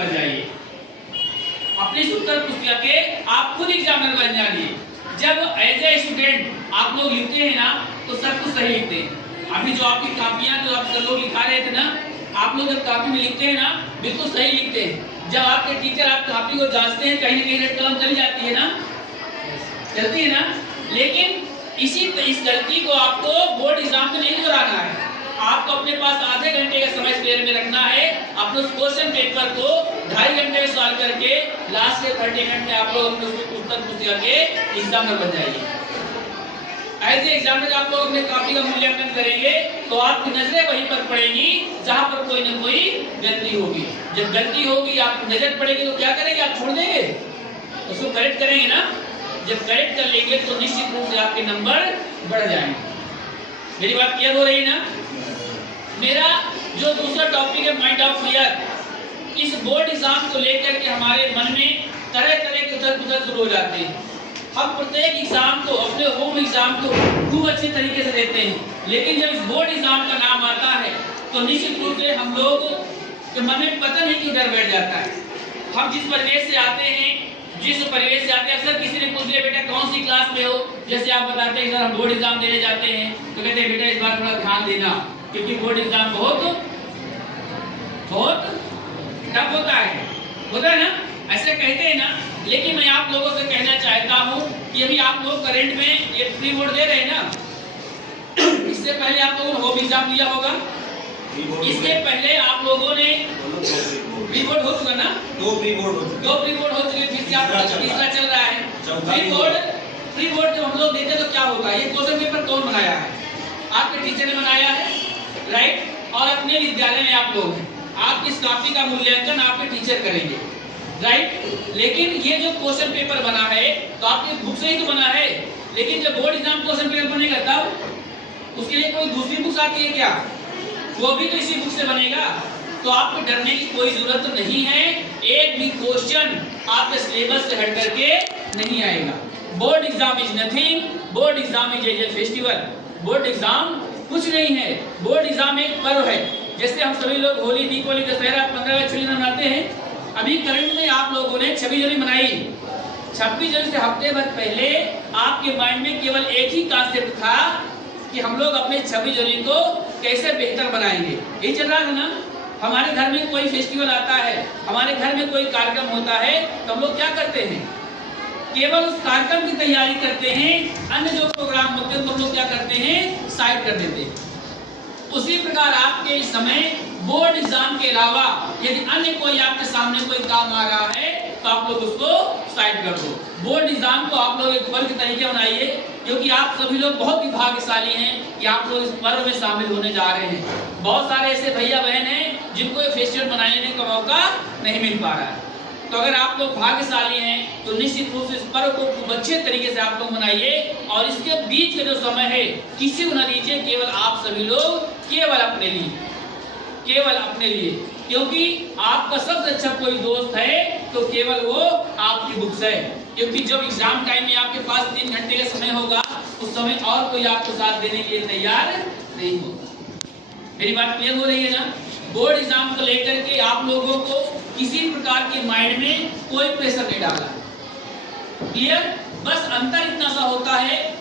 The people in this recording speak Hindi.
बन जाइए। अपनी उत्तर पुस्तिका के आप खुद एग्जामिनर बन जाइए। जब एज ए स्टूडेंट आप लोग लिखते हैं ना तो सब कुछ सही लिखते हैं। अभी जो आपकी कापियां जो आप सब लोग लिखा रहे थे ना, आप लोग जब कापी में लिखते हैं ना बिल्कुल सही लिखते हैं। जब आपके टीचर आप कापी को जांचते हैं कहीं ना कहीं रेड कलम चल जाती है ना, चलती है ना, लेकिन इस गलती को आपको बोर्ड एग्जाम में नहीं दोहराना है। आपको अपने पास आधे घंटे का समय स्पेयर में रखना है। अपने उस क्वेश्चन पेपर को 2.5 घंटे में सॉल्व करके लास्ट के 30 मिनट में आप लोग अपने उत्तर पुस्तिका के एग्जामिनर बन जाइए। एज ए एग्जामिनर आप लोग अपने कॉपी का मूल्यांकन करेंगे तो आपकी नजरें वहीं पर पड़ेंगी जहां पर कोई न कोई गलती होगी। जब गलती होगी आपकी नजर पड़ेगी तो क्या करेंगे, आप छोड़ देंगे, उसको करेक्ट करेंगे ना। जब करेक्ट कर लेंगे तो निश्चित रूप से आपके नंबर बढ़ जाएंगे। मेरी बात क्लियर हो रही है ना। मेरा जो दूसरा टॉपिक है माइंड ऑफ क्लियर, इस बोर्ड एग्जाम को लेकर के हमारे मन में तरह तरह के उथल पुथल शुरू हो जाते हैं। हम प्रत्येक एग्जाम को, अपने होम एग्जाम को खूब अच्छे तरीके से देते हैं, लेकिन जब इस बोर्ड एग्जाम का नाम आता है तो निश्चित रूप से हम लोग के मन में पता नहीं क्यों डर बैठ जाता है। हम जिस परिवेश से आते हैं, अक्सर किसी ने पूछ लिया बेटा कौन सी क्लास में हो, जैसे आप बताते हैं सर हम बोर्ड एग्जाम देने जाते हैं, तो कहते हैं बेटा इस बार थोड़ा ध्यान देना क्योंकि बोर्ड एग्जाम बहुत टफ होता है ना, ऐसे कहते हैं ना। लेकिन मैं आप लोगों से कहना चाहता हूं कि अभी आप लोग करंट में ये प्री बोर्ड दे रहे हैं ना, इससे पहले आप लोगों ने होम एग्जाम दिया होगा, इसके पहले आप लोगों ने प्री बोर्ड हो चुका ना, दो प्री बोर्ड हो चुके, फिर से आपका तीसरा चल रहा है। प्री बोर्ड जब हम लोग देते तो क्या होगा, ये क्वेश्चन पेपर कौन बनाया है, आपके टीचर ने बनाया है, राइट। और अपने विद्यालय में आप लोग हैं, आपकी इस कॉपी का मूल्यांकन आपके टीचर करेंगे, राइट। लेकिन ये जो क्वेश्चन पेपर बना है तो आपकी बुक से ही तो बना है, लेकिन जब बोर्ड एग्जाम क्वेश्चन पेपर बनेगा तब उसके लिए कोई दूसरी बुक आती है क्या, वो भी तो इसी बुक से बनेगा। तो आपको डरने की कोई जरूरत नहीं है, एक भी क्वेश्चन आपके सिलेबस से हट करके नहीं आएगा। Board exam is nothing, board exam is a festival. Board exam कुछ नहीं है, बोर्ड एग्जाम एक पर्व है। जैसे हम सभी लोग होली, दीपावली, दशहरा, 15 अगस्त मनाते हैं। अभी करंट में आप लोगों ने 26 जनवरी मनाई। 26 जनवरी से हफ्ते भर पहले आपके माइंड में केवल एक ही कॉन्सेप्ट था कि हम लोग अपने 26 जनवरी को कैसे बेहतर बनाएंगे, यही चल रहा था ना। हमारे घर में कोई फेस्टिवल आता है, हमारे घर में कोई कार्यक्रम होता है तो हम लोग क्या करते हैं, केवल उस कार्यक्रम की तैयारी करते हैं, अन्य जो प्रोग्राम होते हैं तो हम लोग क्या करते हैं, साइड कर देते हैं। उसी प्रकार आपके इस समय बोर्ड एग्जाम के अलावा यदि अन्य कोई आपके सामने कोई काम आ रहा है तो आप लोग उसको साइड कर दो। बोर्ड एग्जाम को आप लोग एक पर्व के तरीके बनाइए, क्योंकि आप सभी लोग बहुत ही भाग्यशाली हैं कि आप लोग इस पर्व में शामिल होने जा रहे हैं। बहुत सारे ऐसे भैया बहन हैं जिनको ये फेस्टिवल मनाने का मौका नहीं मिल पा रहा है। तो अगर आप लोग भाग्यशाली हैं तो निश्चित रूप से इस पर्व को खूब अच्छे तरीके से आप लोग मनाइए, और इसके बीच का जो समय है किसी को न दीजिए, केवल आप सभी लोग केवल अपने लिए, क्योंकि आपका सबसे अच्छा कोई दोस्त है तो केवल वो आपकी बुक्स है। क्योंकि जब एग्जाम टाइम में आपके पास 3 घंटे का समय होगा उस समय और कोई आपको साथ देने के लिए तैयार नहीं होगा। मेरी बात क्लियर हो रही है ना। बोर्ड एग्जाम को लेकर के आप लोगों को किसी प्रकार के माइंड में कोई प्रेशर नहीं डाला, क्लियर। बस अंतर इतना सा होता है